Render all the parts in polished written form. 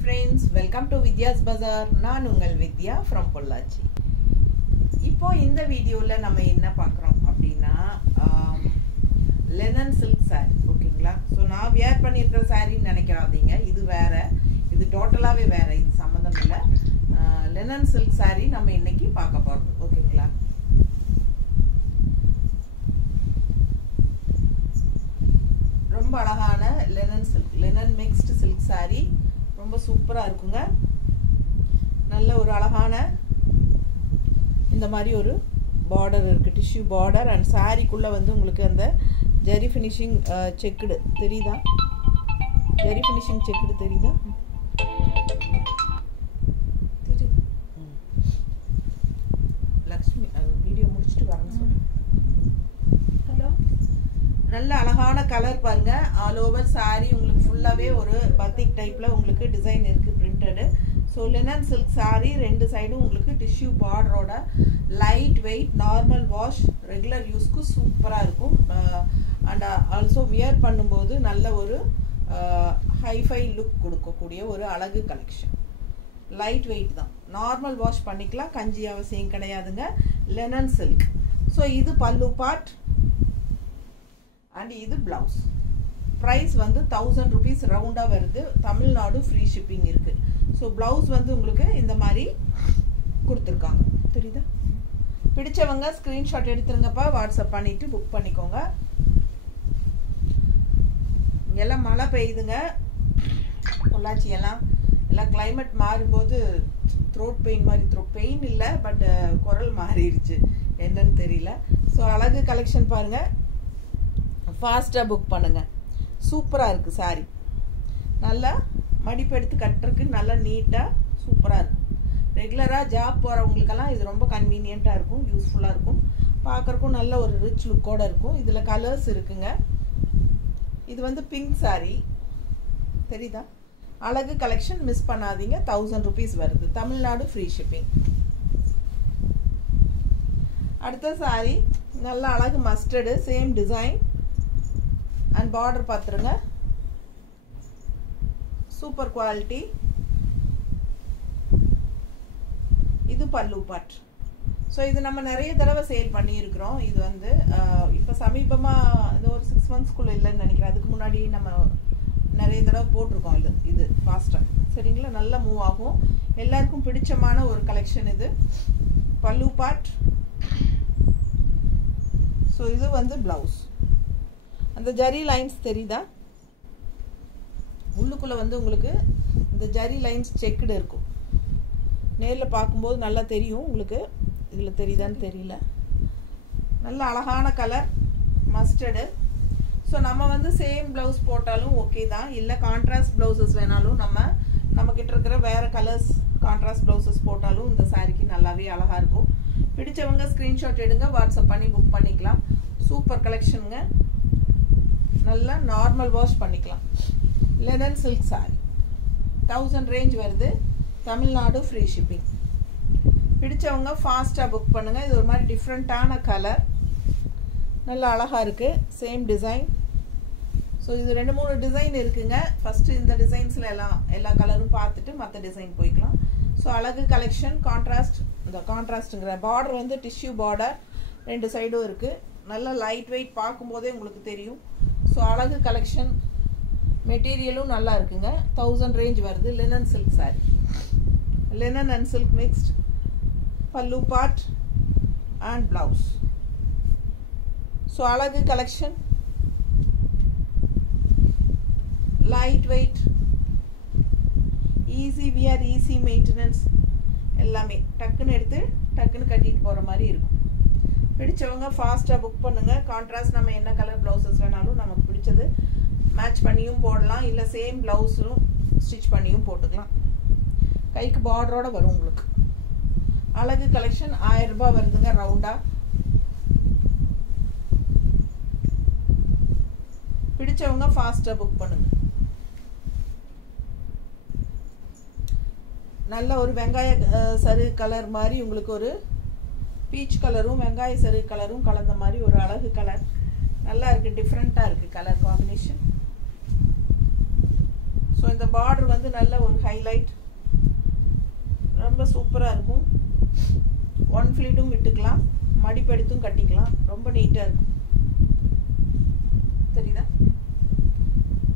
friends, welcome to Vidya's Bazaar. நான் உங்கள் வித்யா from Pollachi. இப்போ இந்த வீடியோல நம்ம என்ன பார்க்கறோம் அப்படினா linen silk saree, ஓகேங்களா? சோ நான் wear பண்ணியிருக்கிற saree நினைக்காதீங்க. இது வேற. இது டோட்டலாவே வேற. இது சம்பந்தம் இல்ல. linen silk saree நம்ம இன்னைக்கு பார்க்க போறோம், ஓகேங்களா? ரொம்ப அழகான linen mixed silk saree, ரொம்ப சூப்பரா இருக்குங்க. நல்ல ஒரு அழகான இந்த மாதிரி ஒரு border இருக்கு, tissue border, and saree குள்ள வந்து உங்களுக்கு அந்த ஜரி finishing checked தெரியுதா? ஜரி finishing checked தெரியுதா? லக்ஷ்மி வீடியோ முடிச்சிட்டு வரேன்னு சொல்லுங்க. ஹலோ, நல்ல அழகான கலர் பாருங்க. ஆல் ஓவர் saree உங்களுக்கு ஃபுல்லாவே ஒரு பத்திக் டைப்ல உங்களுக்கு டிசைன் இருக்கு, printed. So linen silk saree ரெண்டு சைடும் உங்களுக்கு டிஷ்யூ பார்டரோட light weight, normal wash, regular யூஸ்க்கு சூப்பரா இருக்கும். அண்ட் ஆல்சோ வியர் பண்ணும்போது நல்ல ஒரு ஹைஃபை லுக் கொடுக்கக்கூடிய ஒரு அழகு கலெக்ஷன். லைட் வெயிட் தான், நார்மல் வாஷ் பண்ணிக்கலாம், கஞ்சி அவசியம் கிடையாதுங்க. linen silk. சோ இது பல்லு பார்ட் அண்ட் இது பிளவுஸ். பிரைஸ் வந்து 1000 rupees ரவுண்டா வருது. தமிழ்நாடு ஃப்ரீ ஷிப்பிங் இருக்கு. ஸோ பிளவுஸ் வந்து உங்களுக்கு இந்த மாதிரி கொடுத்துருக்காங்க, தெரியுதா? பிடிச்சவங்க ஸ்கிரீன்ஷாட் எடுத்துருங்கப்பா, வாட்ஸ்அப் பண்ணிட்டு புக் பண்ணிக்கோங்க. இங்கெல்லாம் மழை பெய்யுதுங்க, பொள்ளாச்சி எல்லாம் கிளைமேட் மாறும்போது த்ரோட் பெயின் மாதிரி, பெயின் இல்லை பட் குரல் மாறிடுச்சு, என்னன்னு தெரியல. ஸோ அழகு கலெக்ஷன் பாருங்க, ஃபாஸ்ட்டாக புக் பண்ணுங்க. சூப்பராக இருக்குது சாரி. நல்லா மடிப்பு எடுத்து கட்டுறதுக்கு நல்லா நீட்டாக சூப்பராக இருக்கும். ரெகுலராக ஜாப் போகிறவங்களுக்கெல்லாம் இது ரொம்ப கன்வீனியண்ட்டாக இருக்கும், யூஸ்ஃபுல்லாக இருக்கும். பார்க்குறக்கும் நல்ல ஒரு ரிச் லுக்கோடு இருக்கும். இதில் கலர்ஸ் இருக்குங்க. இது வந்து பிங்க் சாரி, தெரியுதா? அழகு கலெக்ஷன் மிஸ் பண்ணாதீங்க. 1000 rupees வருது. Tamil Nadu free shipping. அடுத்த சாரி நல்ல அழகு mustard, same design and border பார்த்துருங்க, சூப்பர் குவாலிட்டி. இது பல்லு பார்ட். ஸோ இது நம்ம நிறைய தடவை சேல் பண்ணியிருக்கிறோம். இது வந்து இப்போ சமீபமாக இந்த ஒரு 6 monthsக்குள்ளே இல்லைன்னு நினைக்கிறேன். அதுக்கு முன்னாடி நம்ம நிறைய தடவை போட்டிருக்கோம். இது ஃபாஸ்ட்டாக, சரிங்களா? நல்லா மூவ் ஆகும். எல்லாருக்கும் பிடிச்சமான ஒரு கலெக்ஷன் இது. பல்லு பார்ட். ஸோ இது வந்து பிளவுஸ். அந்த ஜரி லைன்ஸ் தெரியுதா? உள்ளுக்குள்ளே வந்து உங்களுக்கு இந்த ஜரி லைன்ஸ் செக்குடு இருக்கும். நேரில் பார்க்கும்போது நல்லா தெரியும் உங்களுக்கு. இதில் தெரியுதான்னு தெரியல. நல்ல அழகான கலர் மஸ்டர்டு. ஸோ நம்ம வந்து சேம் ப்ளவுஸ் போட்டாலும் ஓகே தான், இல்லை கான்ட்ராஸ்ட் ப்ளவுசஸ் வேணாலும் நம்மக்கிட்ட இருக்கிற வேறு கலர்ஸ் கான்ட்ராஸ்ட் ப்ளவுசஸ் போட்டாலும் இந்த சாரிக்கு நல்லாவே அழகாக இருக்கும். பிடிச்சவங்க ஸ்க்ரீன்ஷாட் எடுங்க, வாட்ஸ்அப் பண்ணி புக் பண்ணிக்கலாம். சூப்பர் கலெக்ஷனுங்க. நல்லா நார்மல் வாஷ் பண்ணிக்கலாம். linen silk saree 1000 ரேஞ்ச் வருது. Tamil Nadu free shipping. பிடிச்சவங்க ஃபாஸ்ட்டாக புக் பண்ணுங்க. இது ஒரு மாதிரி டிஃப்ரெண்ட்டான கலர், நல்லா அழகாக இருக்குது. Same design. ஸோ இது 2-3 டிசைன் இருக்குங்க. ஃபஸ்ட்டு இந்த டிசைன்ஸில் எல்லா கலரும் பார்த்துட்டு மற்ற டிசைன் போய்க்கலாம். ஸோ அழகு கலெக்ஷன். கான்ட்ராஸ்ட், இந்த கான்ட்ராஸ்ட்டுங்கிற பார்டர் வந்து டிஷ்யூ பார்டர், ரெண்டு சைடும் இருக்குது. நல்ல லைட் வெயிட், பார்க்கும்போதே உங்களுக்கு தெரியும். ஸோ அழகு கலெக்ஷன். மெட்டீரியலும் நல்லா இருக்குங்க. 1000 ரேஞ்ச் வருது. linen silk saree, linen and silk mixed. பல்லு பார்ட் அண்ட் பிளவுஸ். ஸோ அழகு collection. Light weight, easy wear, easy maintenance. எல்லாமே டக்குன்னு எடுத்து டக்குன்னு கட்டிட்டு போகிற மாதிரி இருக்கும். பிடிச்சவங்க ஃபாஸ்ட்டாக புக் பண்ணுங்கள். கான்ட்ராஸ்ட் நம்ம என்ன கலர் ப்ளவுசஸ் வேணாலும் நமக்கு பிடிச்சது மேட்ச் பண்ணியும் போடலாம், இல்லை சேம் ப்ளவுஸும் ஸ்டிச் பண்ணியும் போட்டுக்கலாம். கைக்கு பார்டரோட வரும் உங்களுக்கு. அழகு கலெக்ஷன். 1000 ரூபாய் வருதுங்க ரவுண்டா. பிடிச்சவங்க ஃபாஸ்ட்டாக புக் பண்ணுங்க. நல்ல ஒரு வெங்காய சரு கலர் மாதிரி உங்களுக்கு ஒரு பீச் கலரும் வெங்காய சரு கலரும் கலந்த மாதிரி ஒரு அழகு கலர். நல்லா இருக்குது, டிஃப்ரெண்ட்டாக இருக்குது கலர் காம்பினேஷன். ஸோ இந்த பார்டர் வந்து நல்ல ஒரு ஹைலைட் ரொம்ப சூப்பராக இருக்கும். ஒன் ஃப்ளீட்டும் விட்டுக்கலாம், மடிப்பெடுத்தும் கட்டிக்கலாம். ரொம்ப நீட்டாக இருக்கும். தெரியுதா?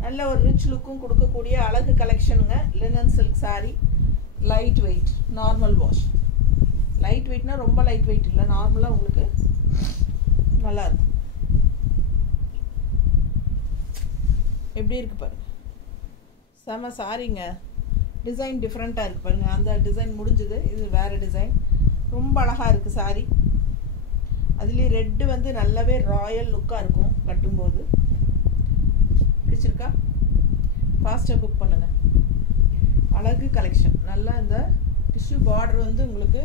நல்ல ஒரு ரிச் லுக்கும் கொடுக்கக்கூடிய அழகு கலெக்ஷனுங்க. Linen silk sari, light weight, normal wash. Light வெயிட்னா ரொம்ப லைட் வெயிட் இல்லை, நார்மலாக உங்களுக்கு நல்லா இருக்கும். எப்படி இருக்கு பாருங்க, செம சாரிங்க. டிசைன் டிஃப்ரெண்ட்டாக இருக்குது பாருங்கள். அந்த டிசைன் முடிஞ்சது, இது வேறு டிசைன். ரொம்ப அழகாக இருக்குது சாரி. அதுலேயும் ரெட்டு வந்து நல்லாவே ராயல் லுக்காக இருக்கும் கட்டும்போது. பிடிச்சிருக்கா? ஃபாஸ்ட்டாக புக் பண்ணுங்கள். அழகு கலெக்ஷன். நல்லா இந்த டிஷ்யூ பார்டர் வந்து உங்களுக்கு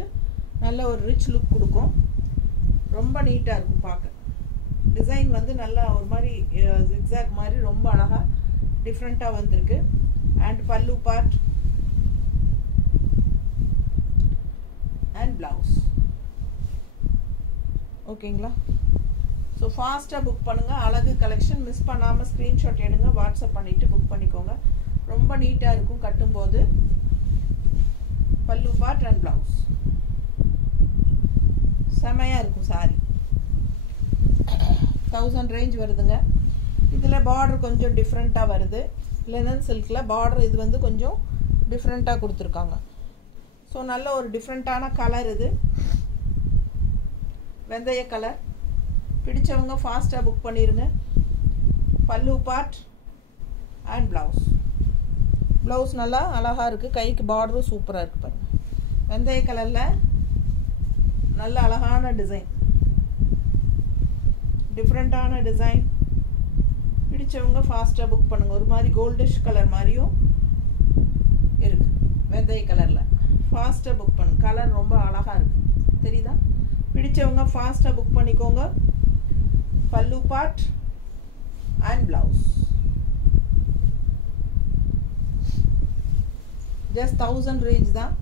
நல்ல ஒரு ரிச் லுக் கொடுக்கும். ரொம்ப நீட்டாக இருக்கும் பார்க்க. டிசைன் வந்து நல்லா ஒரு மாதிரி ஜிக்ஸாக் மாதிரி ரொம்ப அழகாக டிஃப்ரெண்ட்டாக வந்திருக்கு. அண்ட் பல்லு பார்ட் அண்ட் பிளவுஸ். ஓகேங்களா? ஸோ ஃபாஸ்ட்டாக புக் பண்ணுங்கள். அழகு கலெக்ஷன். மிஸ் பண்ணாமல் ஸ்க்ரீன்ஷாட் எடுங்க, வாட்ஸ்அப் பண்ணிவிட்டு புக் பண்ணிக்கோங்க. ரொம்ப நீட்டாக இருக்கும் கட்டும்போது. பல்லு பார்ட் அண்ட் பிளவுஸ் செமையாக இருக்கும் சாரி. 1000 ரேஞ்ச் வருதுங்க. இதில் பார்டர் கொஞ்சம் டிஃப்ரெண்ட்டாக வருது. லினன் சில்கில் பார்டர் இது வந்து கொஞ்சம் டிஃப்ரெண்ட்டாக கொடுத்துருக்காங்க. ஸோ நல்ல ஒரு டிஃப்ரெண்ட்டான கலர் இது, வெந்தய கலர். பிடிச்சவங்க ஃபாஸ்ட்டாக புக் பண்ணிடுங்க. பல்லு பார்ட் அண்ட் ப்ளவுஸ். ப்ளவுஸ் நல்லா அழகாக இருக்குது. கைக்கு பார்டரும் சூப்பராக இருக்குது பாருங்கள். வெந்தய கலரில் நல்ல அழகான டிசைன், டிஃப்ரெண்ட்டான டிசைன். பிடிச்சவங்க ஃபாஸ்ட்டாக புக் பண்ணுங்கள். ஒரு மாதிரி கோல்டிஷ் கலர் மாதிரியும் இருக்குது வெந்தய கலரில். ஃபாஸ்ட்டாக புக் பண்ணுங்க. கலர் ரொம்ப அழகாக இருக்குது. தெரியுதா? பிடிச்சவங்க ஃபாஸ்ட்டாக புக் பண்ணிக்கோங்க. Pallu part and blouse. Just 1000 range தான்.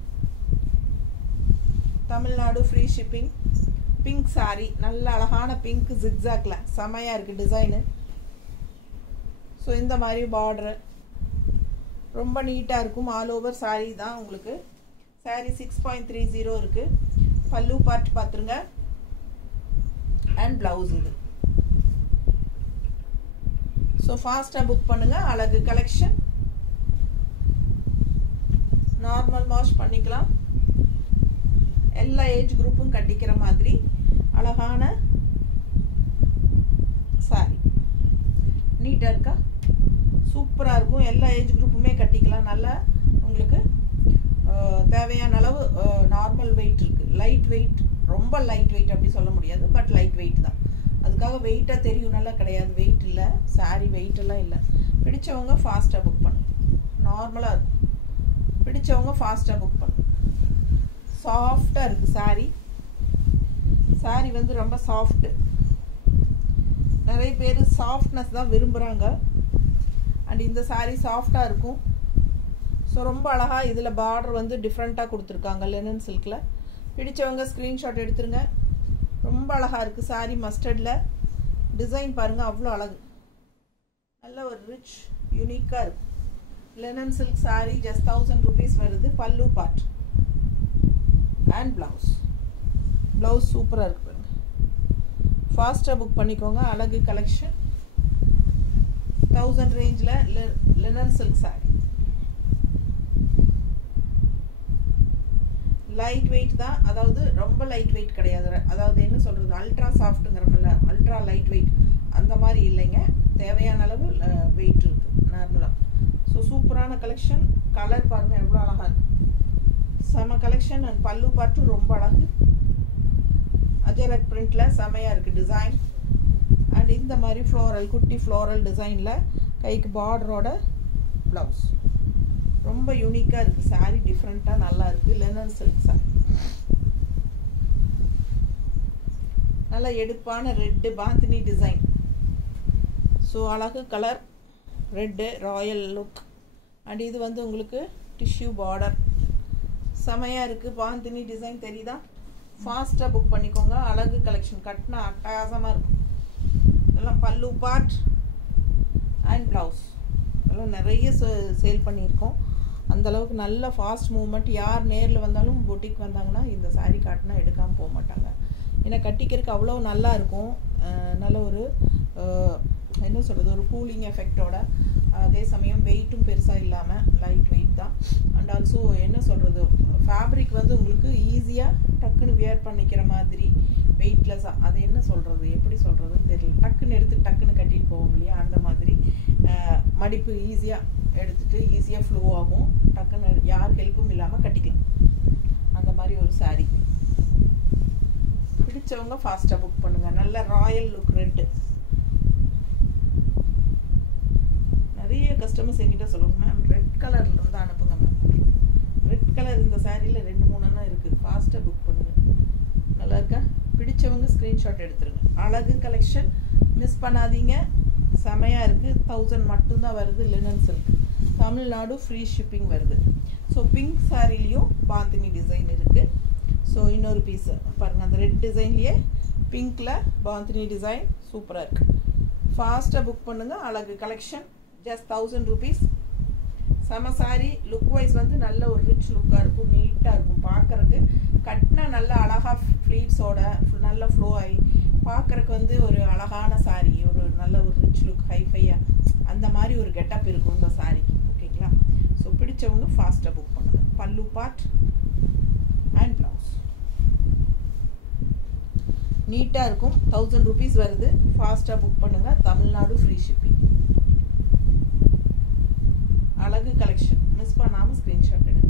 Tamil Nadu free shipping. Pink sari, நல்ல அழகான பிங்க் ஜிக்ஸாக்ல செமையாக இருக்குது டிசைனு. ஸோ இந்த மாதிரி பார்டரு ரொம்ப நீட்டாக இருக்கும். ஆல் ஓவர் சாரி தான் உங்களுக்கு. சாரி 6.30 இருக்குது. பல்லு பார்ட் பார்த்துருங்க அண்ட் ப்ளவுஸ் இது. ஸோ ஃபாஸ்ட்டாக புக் பண்ணுங்கள். அழகு கலெக்ஷன். நார்மல் வாஷ் பண்ணிக்கலாம். எல்லா ஏஜ் குரூப்பும் கட்டிக்கிற மாதிரி அழகான சாரி. நீட்டாக இருக்கா? சூப்பராக இருக்கும். எல்லா ஏஜ் குரூப்புமே கட்டிக்கலாம். நல்லா உங்களுக்கு தேவையான அளவு நார்மல் வெயிட் இருக்குது. லைட் வெயிட், ரொம்ப லைட் வெயிட் அப்படி சொல்ல முடியாது, பட் லைட் வெயிட் தான். அதுக்காக வெயிட்டாக தெரியும் நல்லா கிடையாது. வெயிட் இல்லை, சாரி வெயிட்டெல்லாம் இல்லை. பிடிச்சவங்க ஃபாஸ்ட்டாக புக் பண்ணுங்க. நார்மலாக இருக்கும். பிடிச்சவங்க ஃபாஸ்ட்டாக புக் பண்ணுங்க. சாஃப்டாக இருக்குது சாரி. சாரி வந்து ரொம்ப சாஃப்ட்டு. நிறைய பேர் சாஃப்ட்னஸ் தான் விரும்புகிறாங்க. அண்ட் இந்த சாரி சாஃப்டாக இருக்கும். ஸோ ரொம்ப அழகாக இதில் பார்டர் வந்து டிஃப்ரெண்ட்டாக கொடுத்துருக்காங்க லினன் சில்கில். பிடிச்சவங்க ஸ்க்ரீன்ஷாட் எடுத்துருங்க. ரொம்ப அழகாக இருக்குது சாரி. மஸ்டர்டில் டிசைன் பாருங்கள், அவ்வளோ அழகு. நல்ல ஒரு ரிச் யூனிக்காக இருக்கும். Linen silk sorry just 1000 rupees வருது. பல்லு பார்ட் அண்ட் ப்ளவுஸ். ப்ளவுஸ் சூப்பராக இருக்குது பாருங்கள். ஃபாஸ்ட்டாக புக் பண்ணிக்கோங்க. அழகு கலெக்ஷன். 1000 ரேஞ்சில் linen silk sari. Light wait தான், அதாவது ரொம்ப லைட் வெயிட் கிடையாது. அதாவது என்ன சொல்கிறது, அல்ட்ரா சாஃப்ட்டுங்கிறமில்ல, அல்ட்ரா லைட் வெயிட் அந்த மாதிரி இல்லைங்க. தேவையான அளவு வெயிட் இருக்குது நார்மலாக. ஸோ சூப்பரான கலெக்ஷன். கலர் பாருங்கள் எவ்வளோ அழகாக இருக்குது. செம கலெக்ஷன். அண்ட் பல்லு பார்ட்டும் ரொம்ப அழகு. அஜரக் பிரிண்டில் செமையாக இருக்குது டிசைன். அண்ட் இந்த மாதிரி ஃப்ளோரல், குட்டி ஃப்ளோரல் டிசைனில் கைக்கு பார்டரோட ப்ளவுஸ். ரொம்ப யூனிக்காக இருக்குது சாரி. டிஃப்ரெண்ட்டாக நல்லா இருக்குது. Linen silk sorry. நல்லா எடுப்பான ரெட்டு பாந்தினி டிசைன். ஸோ அழகு colour, red Royal look. And இது வந்து உங்களுக்கு டிஷ்யூ பார்டர் செமையாக இருக்குது. பாந்தினி டிசைன் தெரியுதா? ஃபாஸ்ட்டாக புக் பண்ணிக்கோங்க. அழகு கலெக்ஷன். கட்டினா அட்டகாசமாக இருக்கும். இதெல்லாம் பல்லு பார்ட் அண்ட் ப்ளவுஸ். இதெல்லாம் நிறைய சேல் பண்ணியிருக்கோம். அந்த அளவுக்கு நல்ல ஃபாஸ்ட் மூவ்மெண்ட். யார் நேரில் வந்தாலும் பொட்டிக் வந்தாங்கன்னா இந்த saree காட்டினா எடுக்காமல் போக மாட்டாங்க. ஏன்னா கட்டிக்கிறதுக்கு அவ்வளோ நல்லா இருக்கும். நல்ல ஒரு என்ன சொல்கிறது, ஒரு கூலிங் எஃபெக்டோட, அதே சமயம் வெயிட்டும் பெருசாக இல்லாமல் லைட் வெயிட் தான். அண்ட் ஆல்சோ என்ன சொல்கிறது, ஃபேப்ரிக் வந்து உங்களுக்கு ஈஸியாக டக்குன்னு வியர் பண்ணிக்கிற மாதிரி வெயிட்லெஸ்ஸாக, அது என்ன சொல்கிறது, எப்படி சொல்கிறதுன்னு தெரியல. டக்குன்னு எடுத்து டக்குன்னு கட்டிட்டு போவோம் இல்லையா, அந்த மாதிரி மடிப்பு ஈஸியாக எடுத்துகிட்டு ஈஸியாக ஃப்ளோ ஆகும். டக்குன்னு யார் ஹெல்ப்பும் இல்லாமல் கட்டிக்கலாம். அந்த மாதிரி ஒரு saree. பிடிச்சவங்க ஃபாஸ்ட்டாக புக் பண்ணுங்கள். நல்ல ராயல் லுக் ரெட்டு. நிறைய கஸ்டமர்ஸ் எங்கிட்ட சொல்லுங்க, மேம் ரெட் கலரில் இருந்து அனுப்புங்க மேம். ரெட் கலர் இந்த சாரியில் 2-3 இருக்குது. ஃபாஸ்ட்டாக புக் பண்ணுங்கள். நல்லா இருக்கா? பிடிச்சவங்க ஸ்க்ரீன்ஷாட் எடுத்துருங்க. அழகு கலெக்ஷன் மிஸ் பண்ணாதீங்க. செமையாக இருக்குது. 1000 மட்டும்தான் வருது. Linen silk, Tamil Nadu free shipping வருது. ஸோ பிங்க் சாரிலையும் பாந்தினி டிசைன் இருக்குது. ஸோ இன்னொரு பீஸு பாருங்கள், அந்த ரெட் டிசைன்லேயே பிங்க்கில் பாந்தினி டிசைன் சூப்பராக இருக்குது. ஃபாஸ்ட்டாக புக் பண்ணுங்கள். அழகு கலெக்ஷன் ஜஸ்ட் 1000 rupees. செம சாரி. லுக் வைஸ் வந்து நல்ல ஒரு ரிச் லுக்காக இருக்கும். நீட்டாக இருக்கும் பார்க்குறக்கு. கட்டினா நல்ல அழகாக ஃப்ளீட்ஸோட நல்ல ஃப்ளோ ஆகி பார்க்குறக்கு வந்து ஒரு அழகான சாரி, ஒரு நல்ல ஒரு ரிச் லுக், ஹைஃபையாக அந்த மாதிரி ஒரு கெட்டப் இருக்கும் இந்த சாரிக்கு. ஓகேங்களா? ஸோ பிடிச்சவங்க ஃபாஸ்ட்டாக புக் பண்ணுங்கள். பல்லு பார்ட் அண்ட் ப்ளவுஸ் நீட்டாக இருக்கும். 1000 rupees வருது. ஃபாஸ்ட்டாக புக் பண்ணுங்கள். Tamil Nadu free shipping. அழகு கலெக்ஷன் மிஸ் பண்ணாமல் ஸ்க்ரீன்ஷாட் எடுங்க.